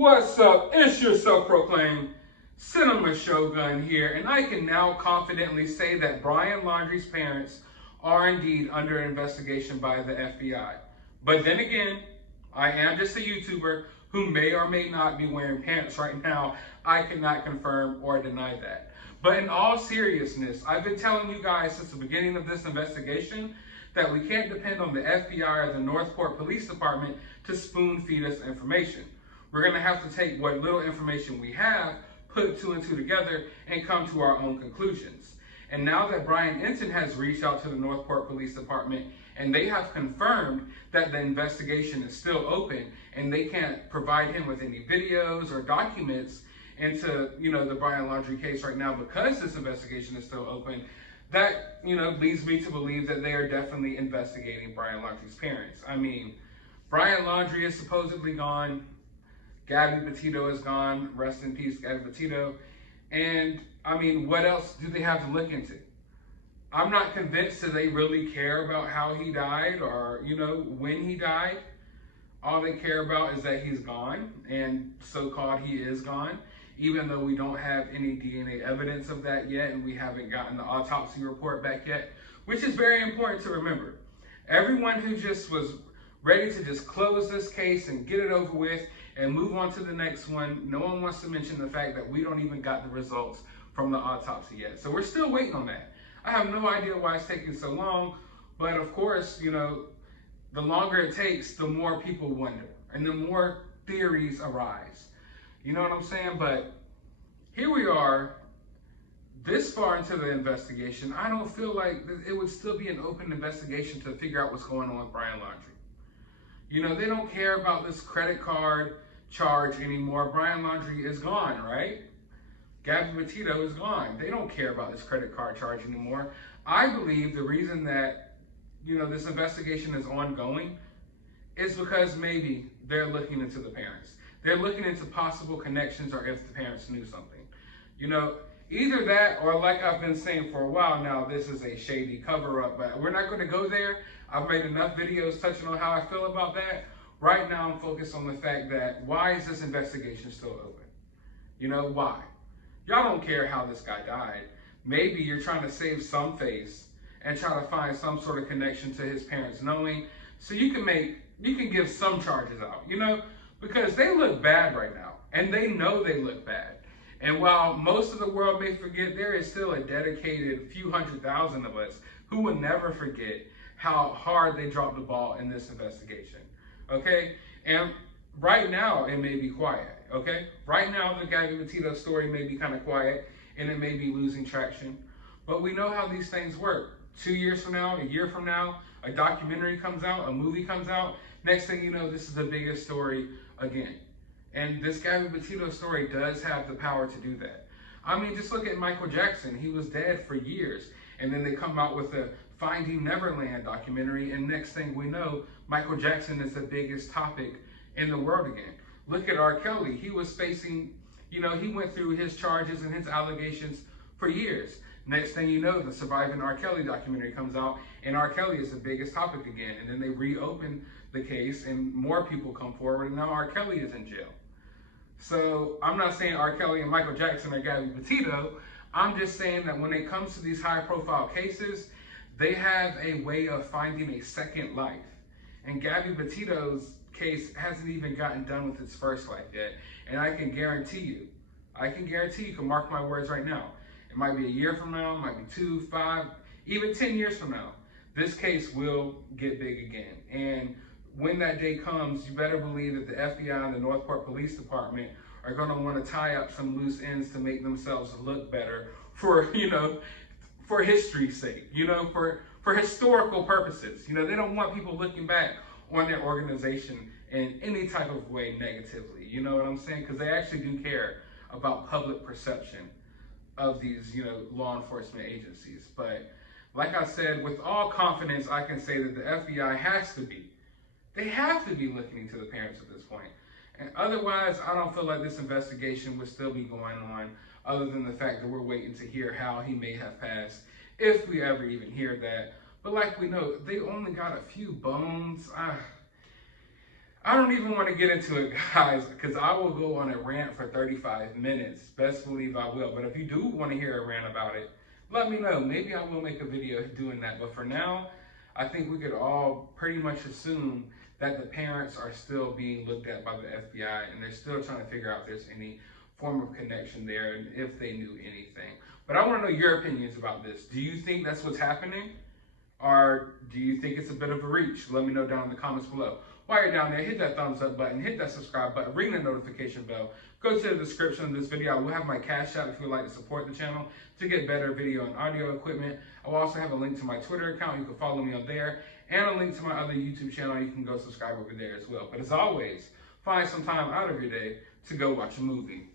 What's up? It's your self-proclaimed cinema shogun here, and I can now confidently say that Brian Laundrie's parents are indeed under investigation by the FBI. But then again, I am just a YouTuber who may or may not be wearing pants right now. I cannot confirm or deny that. But in all seriousness, I've been telling you guys since the beginning of this investigation that we can't depend on the FBI or the Northport Police Department to spoon feed us information. We're going to have to take what little information we have, put two and two together, and come to our own conclusions. And now that Brian Ensign has reached out to the Northport Police Department and they have confirmed that the investigation is still open and they can't provide him with any videos or documents into, the Brian Laundrie case right now because this investigation is still open, that, leads me to believe that they are definitely investigating Brian Laundrie's parents. I mean, Brian Laundrie is supposedly gone. Gabby Petito is gone. Rest in peace, Gabby Petito. And I mean, what else do they have to look into? I'm not convinced that they really care about how he died or, when he died. All they care about is that he's gone, and so-called he is gone, even though we don't have any DNA evidence of that yet, and we haven't gotten the autopsy report back yet, which is very important to remember. Everyone who just was ready to just close this case and get it over with and move on to the next one, no one wants to mention the fact that we don't even got the results from the autopsy yet. So we're still waiting on that. I have no idea why it's taking so long, but of course, the longer it takes, the more people wonder and the more theories arise. You know what I'm saying? But here we are, this far into the investigation. I don't feel like it would still be an open investigation to figure out what's going on with Brian Laundrie. They don't care about this credit card charge anymore. Brian Laundrie is gone, right? Gabby Petito is gone. They don't care about this credit card charge anymore. I believe the reason that, this investigation is ongoing is because maybe they're looking into the parents. They're looking into possible connections or if the parents knew something. Either that or, like I've been saying for a while now, this is a shady cover-up, but we're not going to go there. I've made enough videos touching on how I feel about that. Right now, I'm focused on the fact that why is this investigation still open? Why? Y'all don't care how this guy died. Maybe you're trying to save some face and try to find some sort of connection to his parents knowing, so you can give some charges out, because they look bad right now, and they know they look bad. And while most of the world may forget, there is still a dedicated few 100,000 of us who will never forget how hard they dropped the ball in this investigation, okay? And right now, it may be quiet, okay? Right now, the Gabby Petito story may be kind of quiet, and it may be losing traction. But we know how these things work. 2 years from now, a year from now, a documentary comes out, a movie comes out. Next thing you know, this is the biggest story again. And this Gabby Petito story does have the power to do that. I mean, just look at Michael Jackson. He was dead for years. And then they come out with the Finding Neverland documentary. And next thing we know, Michael Jackson is the biggest topic in the world again. Look at R. Kelly. He was facing, he went through his charges and his allegations for years. Next thing you know, the Surviving R. Kelly documentary comes out, and R. Kelly is the biggest topic again. And then they reopen the case, and more people come forward, and now R. Kelly is in jail. So I'm not saying R. Kelly and Michael Jackson are Gabby Petito. I'm just saying that when it comes to these high-profile cases, they have a way of finding a second life. And Gabby Petito's case hasn't even gotten done with its first life yet. And I can guarantee you can mark my words right now. It might be a year from now, it might be 2, 5, even 10 years from now. This case will get big again. And when that day comes, you better believe that the FBI and the Northport Police Department are going to want to tie up some loose ends to make themselves look better for, for history's sake, for historical purposes. They don't want people looking back on their organization in any type of way negatively. You know what I'm saying? Because they actually do care about public perception of these, law enforcement agencies. But like I said, with all confidence, I can say that the FBI they have to be looking into the parents at this point. And otherwise, I don't feel like this investigation would still be going on, other than the fact that we're waiting to hear how he may have passed, if we ever even hear that. But like we know, they only got a few bones. I don't even want to get into it, guys, because I will go on a rant for 35 minutes. Best believe I will. But if you do want to hear a rant about it, let me know. Maybe I will make a video doing that. But for now, I think we could all pretty much assume that the parents are still being looked at by the FBI, and they're still trying to figure out if there's any form of connection there and if they knew anything. But I want to know your opinions about this. Do you think that's what's happening? Or do you think it's a bit of a reach? Let me know down in the comments below. While you're down there, hit that thumbs up button, hit that subscribe button, ring the notification bell. Go to the description of this video. I will have my Cash App if you would like to support the channel to get better video and audio equipment. I will also have a link to my Twitter account. You can follow me on there, and a link to my other YouTube channel. You can go subscribe over there as well. But as always, find some time out of your day to go watch a movie.